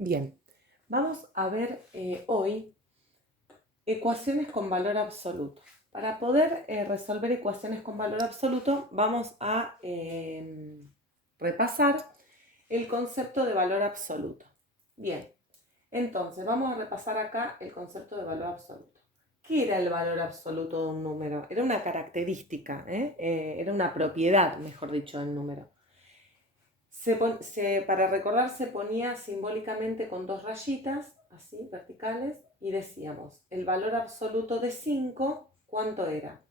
Bien, vamos a ver hoy ecuaciones con valor absoluto. Para poder resolver ecuaciones con valor absoluto vamos a repasar el concepto de valor absoluto. Bien, entonces vamos a repasar acá el concepto de valor absoluto. ¿Qué era el valor absoluto de un número? Era una característica, era una propiedad, mejor dicho, del número. Para recordar se ponía simbólicamente con dos rayitas, así, verticales, y decíamos, el valor absoluto de 5, ¿cuánto era?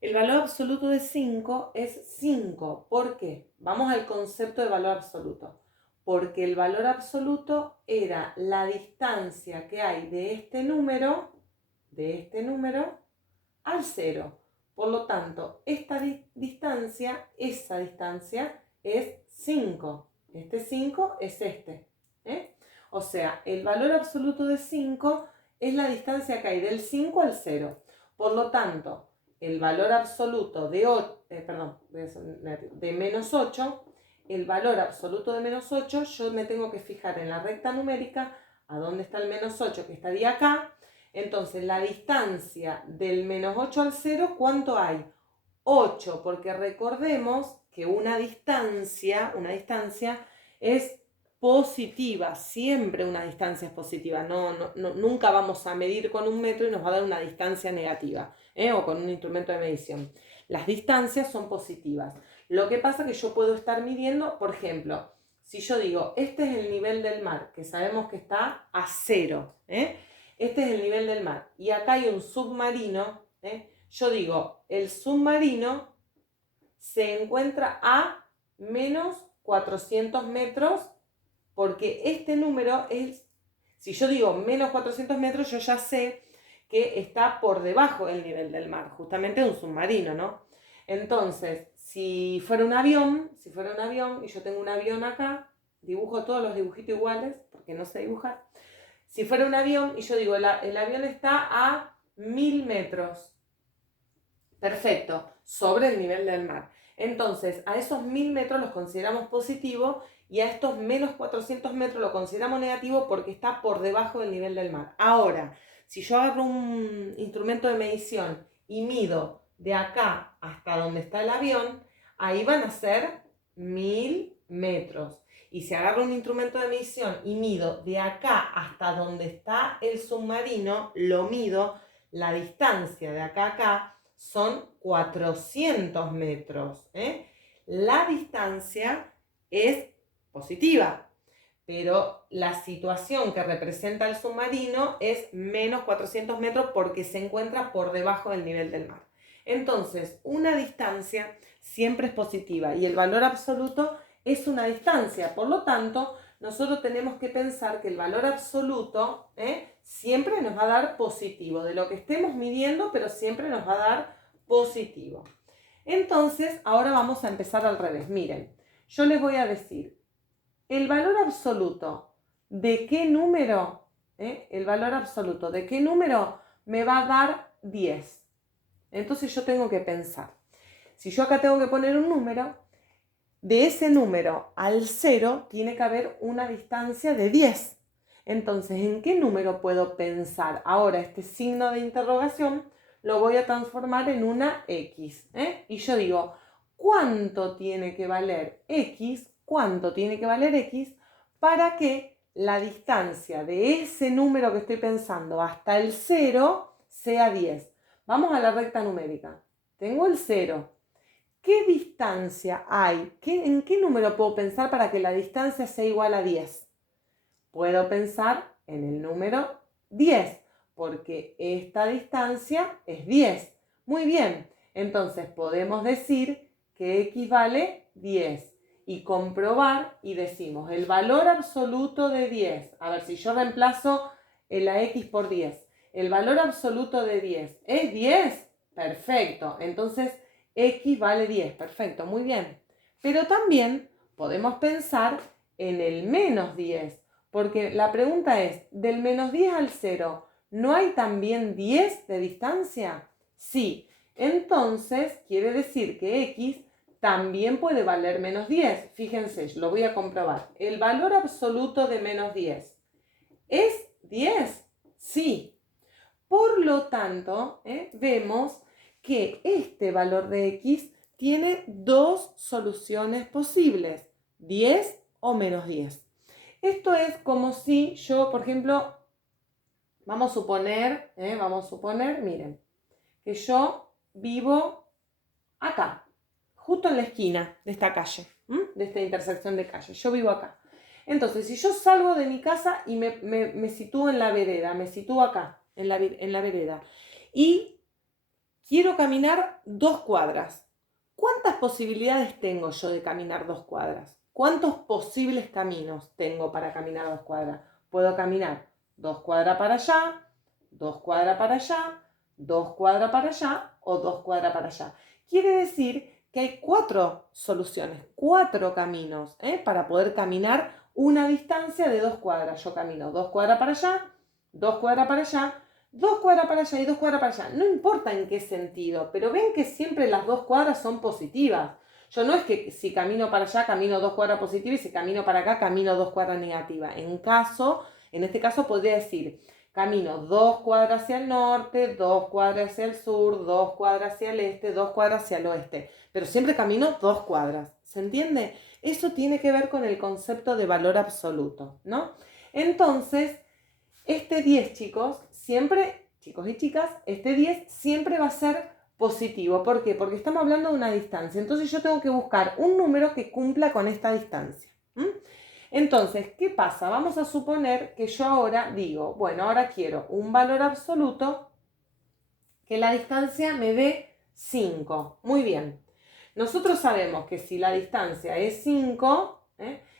El valor absoluto de 5 es 5. ¿Por qué? Vamos al concepto de valor absoluto. Porque el valor absoluto era la distancia que hay de este número al 0. Por lo tanto, esa distancia es 5. Este 5 es este. O sea, el valor absoluto de 5 es la distancia que hay del 5 al 0. Por lo tanto, el valor absoluto de menos 8, el valor absoluto de menos 8, yo me tengo que fijar en la recta numérica, a dónde está el menos 8, que estaría acá. Entonces, la distancia del menos 8 al 0, ¿cuánto hay? 8, porque recordemos que una distancia es positiva, siempre una distancia es positiva, nunca vamos a medir con un metro y nos va a dar una distancia negativa, o con un instrumento de medición. Las distancias son positivas. Lo que pasa es que yo puedo estar midiendo, por ejemplo, si yo digo, este es el nivel del mar, que sabemos que está a 0, este es el nivel del mar, y acá hay un submarino, yo digo, el submarino se encuentra a menos 400 metros, porque este número es, si yo digo menos 400 metros, yo ya sé que está por debajo del nivel del mar, justamente de un submarino, ¿no? Entonces, si fuera un avión, y yo tengo un avión acá, dibujo todos los dibujitos iguales, porque no sé dibujar. Si fuera un avión y yo digo, el avión está a 1000 metros, perfecto, sobre el nivel del mar. Entonces, a esos 1000 metros los consideramos positivos y a estos menos 400 metros lo consideramos negativo porque está por debajo del nivel del mar. Ahora, si yo agarro un instrumento de medición y mido de acá hasta donde está el avión, ahí van a ser 1000 metros. Y si agarro un instrumento de medición y mido de acá hasta donde está el submarino, lo mido, la distancia de acá a acá son 400 metros. La distancia es positiva, pero la situación que representa el submarino es menos 400 metros porque se encuentra por debajo del nivel del mar. Entonces, una distancia siempre es positiva y el valor absoluto es una distancia. Por lo tanto, nosotros tenemos que pensar que el valor absoluto siempre nos va a dar positivo, de lo que estemos midiendo, pero siempre nos va a dar positivo. Entonces, ahora vamos a empezar al revés. Miren, yo les voy a decir, el valor absoluto de qué número, el valor absoluto de qué número me va a dar 10. Entonces yo tengo que pensar, si yo acá tengo que poner un número, de ese número al 0 tiene que haber una distancia de 10. Entonces, ¿en qué número puedo pensar? Ahora este signo de interrogación lo voy a transformar en una X. Y yo digo, ¿cuánto tiene que valer X? ¿Cuánto tiene que valer X para que la distancia de ese número que estoy pensando hasta el 0 sea 10? Vamos a la recta numérica. Tengo el 0. ¿Qué distancia hay? ¿En qué número puedo pensar para que la distancia sea igual a 10? Puedo pensar en el número 10, porque esta distancia es 10. Muy bien, entonces podemos decir que X vale 10 y comprobar y decimos el valor absoluto de 10. A ver, si yo reemplazo la X por 10, el valor absoluto de 10 es 10. Perfecto, entonces X vale 10, perfecto, muy bien. Pero también podemos pensar en el menos 10, porque la pregunta es, del menos 10 al 0, ¿no hay también 10 de distancia? Sí, entonces quiere decir que X también puede valer menos 10. Fíjense, lo voy a comprobar. El valor absoluto de menos 10, ¿es 10? Sí. Por lo tanto, vemos que este valor de x tiene dos soluciones posibles, 10 o menos 10. Esto es como si yo, por ejemplo, vamos a suponer, miren, que yo vivo acá, justo en la esquina de esta calle, de esta intersección de calle. Yo vivo acá. Entonces, si yo salgo de mi casa y me sitúo en la vereda, me sitúo acá, en la vereda, y quiero caminar 2 cuadras, ¿cuántas posibilidades tengo yo de caminar 2 cuadras? ¿Cuántos posibles caminos tengo para caminar 2 cuadras? Puedo caminar 2 cuadras para allá, 2 cuadras para allá, 2 cuadras para allá o 2 cuadras para allá. Quiere decir que hay 4 soluciones, 4 caminos para poder caminar una distancia de 2 cuadras. Yo camino 2 cuadras para allá, 2 cuadras para allá, 2 cuadras para allá y 2 cuadras para allá. No importa en qué sentido, pero ven que siempre las 2 cuadras son positivas. Yo no es que si camino para allá camino 2 cuadras positivas y si camino para acá camino 2 cuadras negativas. En este caso podría decir, camino 2 cuadras hacia el norte, 2 cuadras hacia el sur, 2 cuadras hacia el este, 2 cuadras hacia el oeste. Pero siempre camino 2 cuadras. ¿Se entiende? Eso tiene que ver con el concepto de valor absoluto, ¿no? Entonces, este 10, chicos y chicas, este 10 siempre va a ser positivo. ¿Por qué? Porque estamos hablando de una distancia. Entonces yo tengo que buscar un número que cumpla con esta distancia. Entonces, ¿qué pasa? Vamos a suponer que yo ahora digo, bueno, ahora quiero un valor absoluto que la distancia me dé 5. Muy bien. Nosotros sabemos que si la distancia es 5,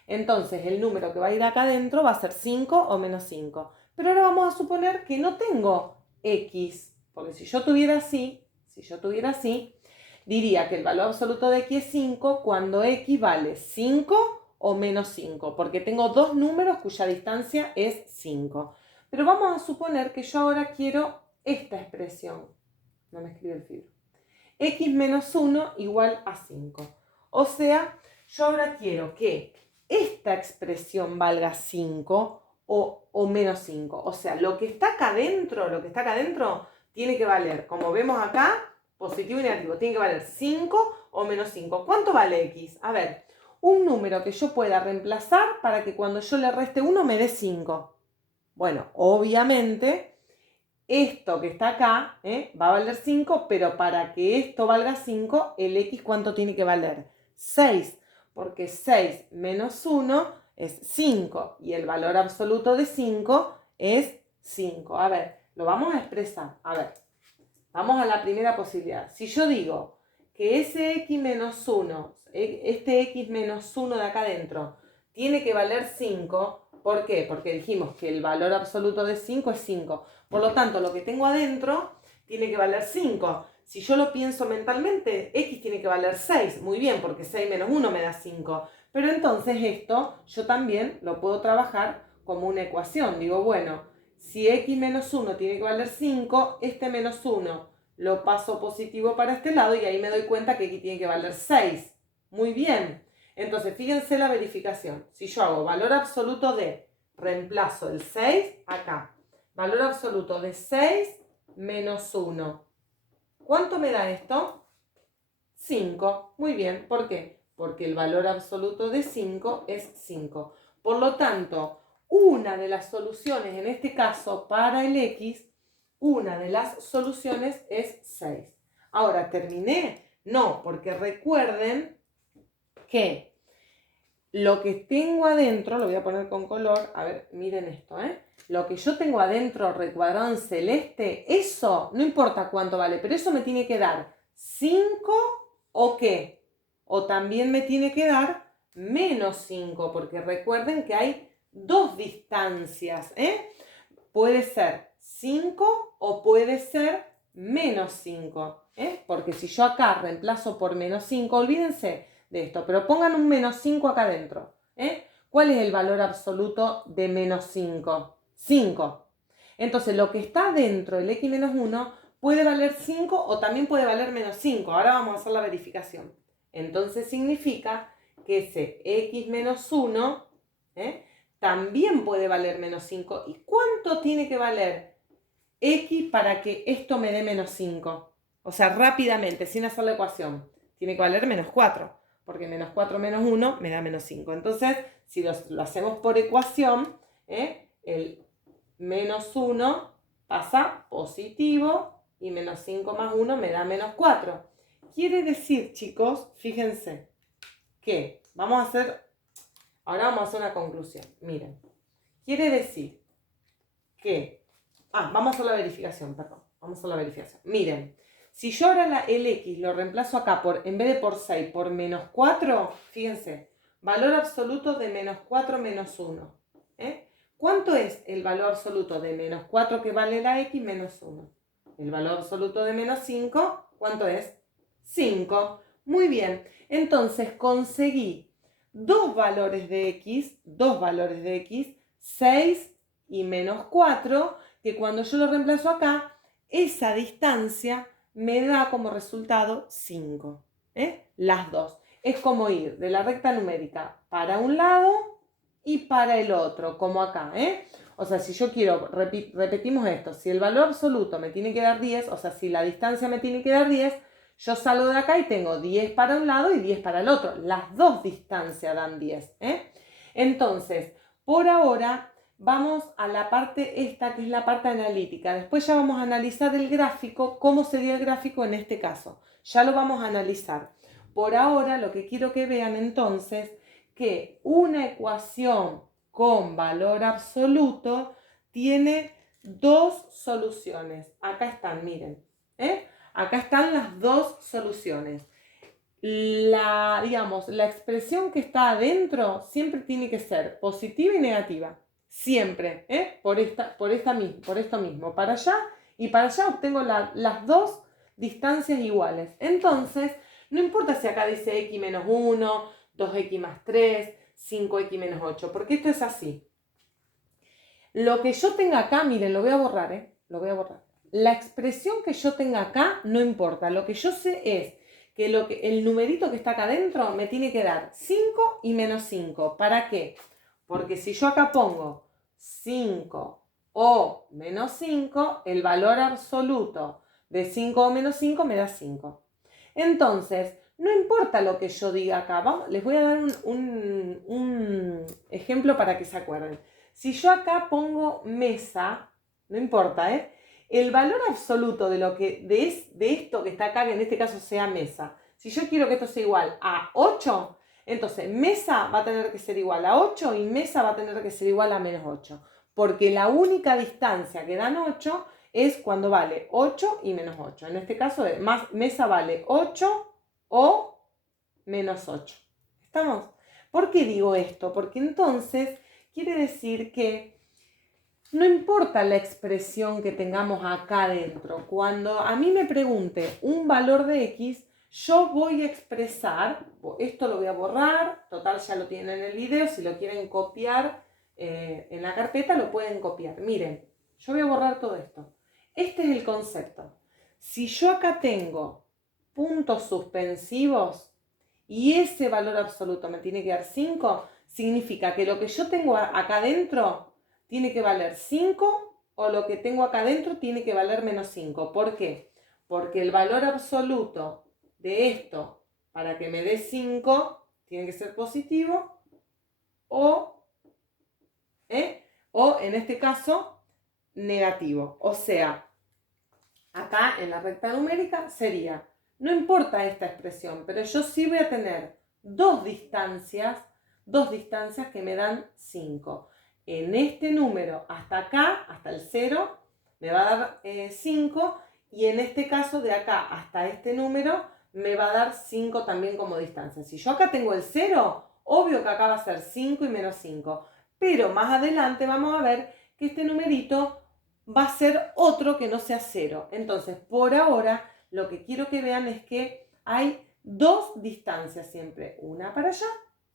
entonces el número que va a ir acá adentro va a ser 5 o menos 5. Pero ahora vamos a suponer que no tengo x, porque si yo tuviera así, diría que el valor absoluto de x es 5 cuando x vale 5 o menos 5, porque tengo dos números cuya distancia es 5. Pero vamos a suponer que yo ahora quiero esta expresión. No me escribe el fibro. X menos 1 igual a 5. O sea, yo ahora quiero que esta expresión valga 5 o menos 5. O sea, lo que está acá adentro tiene que valer, como vemos acá, positivo y negativo. Tiene que valer 5 o menos 5. ¿Cuánto vale X? A ver, un número que yo pueda reemplazar para que cuando yo le reste 1 me dé 5. Bueno, obviamente, esto que está acá va a valer 5, pero para que esto valga 5, el X ¿cuánto tiene que valer? 6, porque 6 menos 1 es 5 y el valor absoluto de 5 es 5. A ver, lo vamos a expresar. A ver, vamos a la primera posibilidad. Si yo digo que ese X menos 1, este X menos 1 de acá adentro, tiene que valer 5, ¿por qué? Porque dijimos que el valor absoluto de 5 es 5. Por lo tanto, lo que tengo adentro tiene que valer 5. Si yo lo pienso mentalmente, X tiene que valer 6. Muy bien, porque 6 menos 1 me da 5. Pero entonces esto yo también lo puedo trabajar como una ecuación. Digo, bueno, si X menos 1 tiene que valer 5, este menos 1 lo paso positivo para este lado y ahí me doy cuenta que X tiene que valer 6. Muy bien. Entonces, fíjense la verificación. Si yo hago valor absoluto de, reemplazo el 6 acá. Valor absoluto de 6 menos 1. ¿Cuánto me da esto? 5. Muy bien. ¿Por qué? Porque el valor absoluto de 5 es 5. Por lo tanto, una de las soluciones, en este caso para el X, una de las soluciones es 6. Ahora, ¿terminé? No, porque recuerden que lo que tengo adentro, lo voy a poner con color, a ver, miren esto, lo que yo tengo adentro recuadrado en celeste, eso, no importa cuánto vale, pero eso me tiene que dar 5 o qué, o también me tiene que dar menos 5, porque recuerden que hay dos distancias, puede ser 5 o puede ser menos 5, porque si yo acá reemplazo por menos 5, olvídense de esto, pero pongan un menos 5 acá adentro. ¿Cuál es el valor absoluto de menos 5? 5. Entonces, lo que está dentro del X menos 1 puede valer 5 o también puede valer menos 5. Ahora vamos a hacer la verificación. Entonces significa que ese x menos 1 también puede valer menos 5. ¿Y cuánto tiene que valer x para que esto me dé menos 5? O sea, rápidamente, sin hacer la ecuación. Tiene que valer menos 4, porque menos 4 menos 1 me da menos 5. Entonces, si lo hacemos por ecuación, el menos 1 pasa positivo y menos 5 más 1 me da menos 4. Quiere decir, chicos, fíjense, que ahora vamos a hacer una conclusión. Miren, quiere decir que, vamos a hacer la verificación, perdón, vamos a hacer la verificación. Miren, si yo ahora el x lo reemplazo acá en vez de por 6 por menos 4, fíjense, valor absoluto de menos 4 menos 1. ¿Cuánto es el valor absoluto de menos 4 que vale la x menos 1? El valor absoluto de menos 5, ¿cuánto es? 5. Muy bien, entonces conseguí dos valores de x, 6 y menos 4, que cuando yo lo reemplazo acá, esa distancia me da como resultado 5. Las dos. Es como ir de la recta numérica para un lado y para el otro, como acá. O sea, si yo quiero, repetimos esto, si el valor absoluto me tiene que dar 10, o sea, si la distancia me tiene que dar 10, yo salgo de acá y tengo 10 para un lado y 10 para el otro. Las dos distancias dan 10. Entonces, por ahora vamos a la parte esta, que es la parte analítica. Después ya vamos a analizar el gráfico, cómo sería el gráfico en este caso. Ya lo vamos a analizar. Por ahora lo que quiero que vean entonces, que una ecuación con valor absoluto tiene dos soluciones. Acá están, miren. Acá están las dos soluciones. La expresión que está adentro siempre tiene que ser positiva y negativa. Siempre, por esto mismo. Para allá y para allá obtengo las dos distancias iguales. Entonces, no importa si acá dice x menos 1, 2x más 3, 5x menos 8, porque esto es así. Lo que yo tenga acá, miren, lo voy a borrar, lo voy a borrar. La expresión que yo tenga acá no importa. Lo que yo sé es que el numerito que está acá adentro me tiene que dar 5 y menos 5. ¿Para qué? Porque si yo acá pongo 5 o menos 5, el valor absoluto de 5 o menos 5 me da 5. Entonces, no importa lo que yo diga acá. Les voy a dar un ejemplo para que se acuerden. Si yo acá pongo mesa, no importa, el valor absoluto de esto que está acá, que en este caso sea mesa, si yo quiero que esto sea igual a 8, entonces mesa va a tener que ser igual a 8 y mesa va a tener que ser igual a menos 8. Porque la única distancia que dan 8 es cuando vale 8 y menos 8. En este caso, mesa vale 8 o menos 8. ¿Estamos? ¿Por qué digo esto? Porque entonces quiere decir que no importa la expresión que tengamos acá adentro. Cuando a mí me pregunte un valor de x, yo voy a expresar, esto lo voy a borrar, total ya lo tienen en el video, si lo quieren copiar en la carpeta lo pueden copiar. Miren, yo voy a borrar todo esto. Este es el concepto. Si yo acá tengo puntos suspensivos y ese valor absoluto me tiene que dar 5, significa que lo que yo tengo acá adentro tiene que valer 5 o lo que tengo acá adentro tiene que valer menos 5. ¿Por qué? Porque el valor absoluto de esto para que me dé 5 tiene que ser positivo o en este caso negativo. O sea, acá en la recta numérica sería, no importa esta expresión, pero yo sí voy a tener dos distancias que me dan 5. En este número hasta acá, hasta el 0, me va a dar 5 y en este caso de acá hasta este número me va a dar 5 también como distancia. Si yo acá tengo el 0, obvio que acá va a ser 5 y menos 5, pero más adelante vamos a ver que este numerito va a ser otro que no sea 0. Entonces, por ahora, lo que quiero que vean es que hay dos distancias siempre, una para allá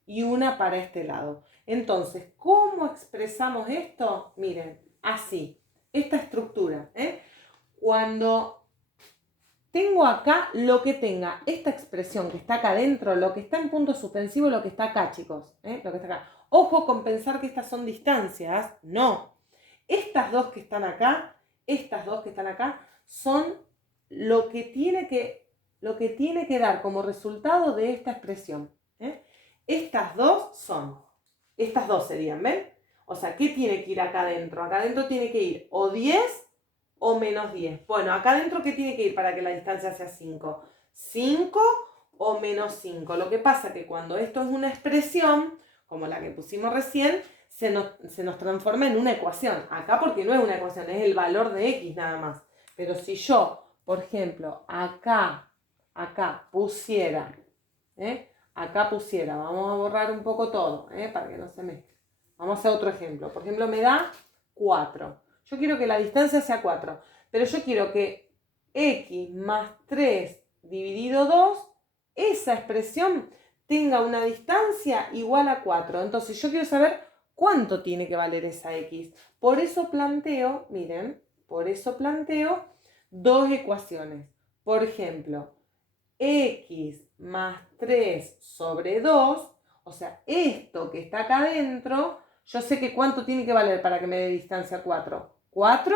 y una para este lado. Entonces, ¿cómo expresamos esto? Miren, así, esta estructura. Cuando tengo acá lo que tenga esta expresión que está acá adentro, lo que está en punto suspensivo, lo que está acá, chicos. Lo que está acá. Ojo con pensar que estas son distancias. No. Estas dos que están acá, son lo que tiene que dar como resultado de esta expresión. Estas dos serían, ¿ven? O sea, ¿qué tiene que ir acá adentro? Acá adentro tiene que ir o 10 o menos 10. Bueno, acá adentro, ¿qué tiene que ir para que la distancia sea 5? 5 o menos 5. Lo que pasa es que cuando esto es una expresión, como la que pusimos recién, se nos transforma en una ecuación. Acá porque no es una ecuación, es el valor de x nada más. Pero si yo, por ejemplo, acá pusiera, vamos a borrar un poco todo, para que no se mezcle. Vamos a hacer otro ejemplo. Por ejemplo, me da 4. Yo quiero que la distancia sea 4, pero yo quiero que x más 3 dividido 2, esa expresión tenga una distancia igual a 4. Entonces yo quiero saber cuánto tiene que valer esa x. Por eso planteo, miren, dos ecuaciones. Por ejemplo, x más 3 sobre 2, o sea, esto que está acá adentro, yo sé que cuánto tiene que valer para que me dé distancia 4. 4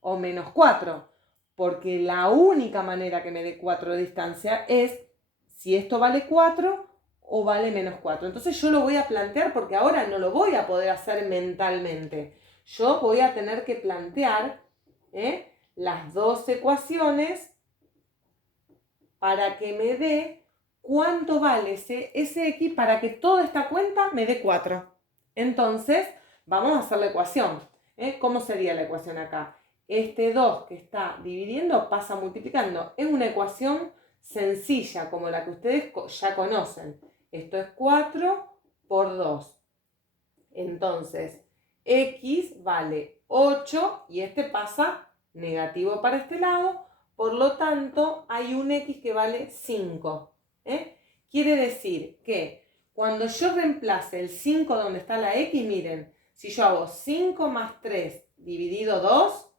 o menos 4, porque la única manera que me dé 4 de distancia es si esto vale 4 o vale menos 4. Entonces yo lo voy a plantear porque ahora no lo voy a poder hacer mentalmente. Yo voy a tener que plantear las dos ecuaciones para que me dé cuánto vale ese x para que toda esta cuenta me dé 4. Entonces, vamos a hacer la ecuación. ¿Cómo sería la ecuación acá? Este 2 que está dividiendo pasa multiplicando. Es una ecuación sencilla, como la que ustedes ya conocen. Esto es 4 por 2. Entonces, x vale 8 y este pasa negativo para este lado. Por lo tanto, hay un x que vale 5. Quiere decir que cuando yo reemplace el 5 donde está la x, miren, si yo hago 5 más 3 dividido 2,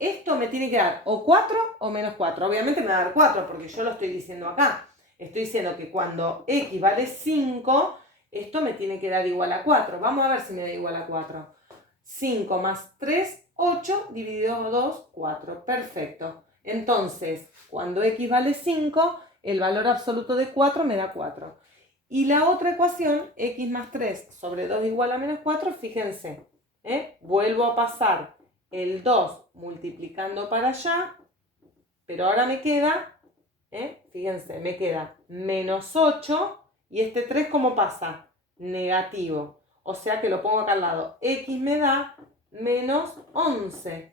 esto me tiene que dar o 4 o menos 4. Obviamente me va a dar 4 porque yo lo estoy diciendo acá. Estoy diciendo que cuando x vale 5, esto me tiene que dar igual a 4. Vamos a ver si me da igual a 4. 5 más 3, 8, dividido 2, 4. Perfecto. Entonces, cuando x vale 5, el valor absoluto de 4 me da 4. Y la otra ecuación, x más 3 sobre 2 igual a menos 4, fíjense. Vuelvo a pasar el 2 multiplicando para allá, pero ahora me queda, fíjense, me queda menos 8 y este 3, ¿cómo pasa? Negativo. O sea que lo pongo acá al lado. X me da menos 11.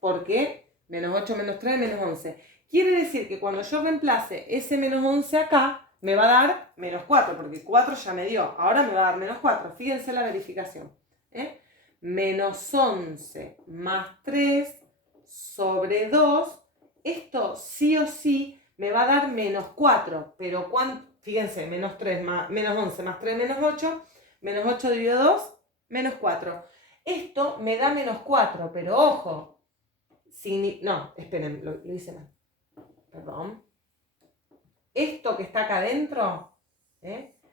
¿Por qué? Menos 8 menos 3 menos 11. Quiere decir que cuando yo reemplace ese menos 11 acá, me va a dar menos 4, porque 4 ya me dio. Ahora me va a dar menos 4. Fíjense la verificación. Menos 11 más 3 sobre 2. Esto sí o sí me va a dar menos 4. Pero fíjense, menos 11 más 3 menos 8. Menos 8 dividido 2, menos 4. Esto me da menos 4, pero ojo. No, esperen, lo hice mal. Perdón. Esto que está acá adentro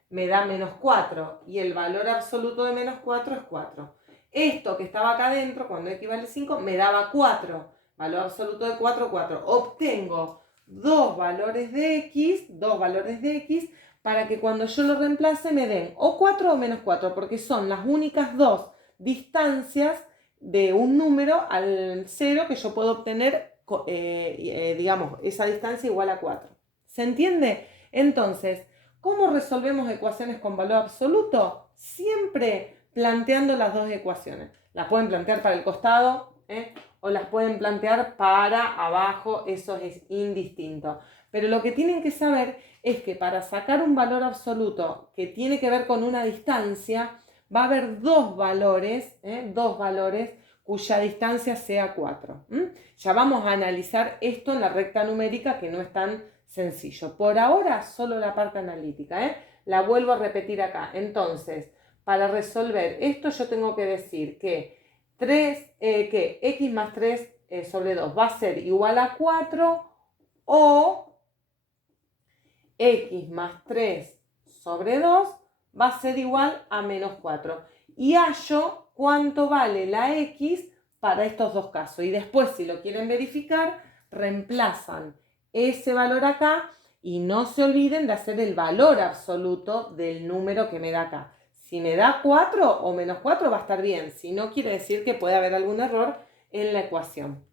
me da menos 4 y el valor absoluto de menos 4 es 4. Esto que estaba acá adentro, cuando x vale 5, me daba 4. Valor absoluto de 4, 4. Obtengo dos valores de x para que cuando yo lo reemplace me den o 4 o menos 4, porque son las únicas dos distancias de un número al 0 que yo puedo obtener, digamos, esa distancia igual a 4. ¿Se entiende? Entonces, ¿cómo resolvemos ecuaciones con valor absoluto? Siempre planteando las dos ecuaciones. Las pueden plantear para el costado, o las pueden plantear para abajo, eso es indistinto. Pero lo que tienen que saber es que para sacar un valor absoluto que tiene que ver con una distancia, va a haber dos valores cuya distancia sea 4. Ya vamos a analizar esto en la recta numérica, que no es tan sencillo. Por ahora, solo la parte analítica. La vuelvo a repetir acá. Entonces, para resolver esto, yo tengo que decir que x más 3 sobre 2 va a ser igual a 4 o x más 3 sobre 2 va a ser igual a menos 4. Y hallo cuánto vale la x para estos dos casos. Y después, si lo quieren verificar, reemplazan ese valor acá y no se olviden de hacer el valor absoluto del número que me da acá. Si me da 4 o menos 4 va a estar bien. Si no, quiere decir que puede haber algún error en la ecuación.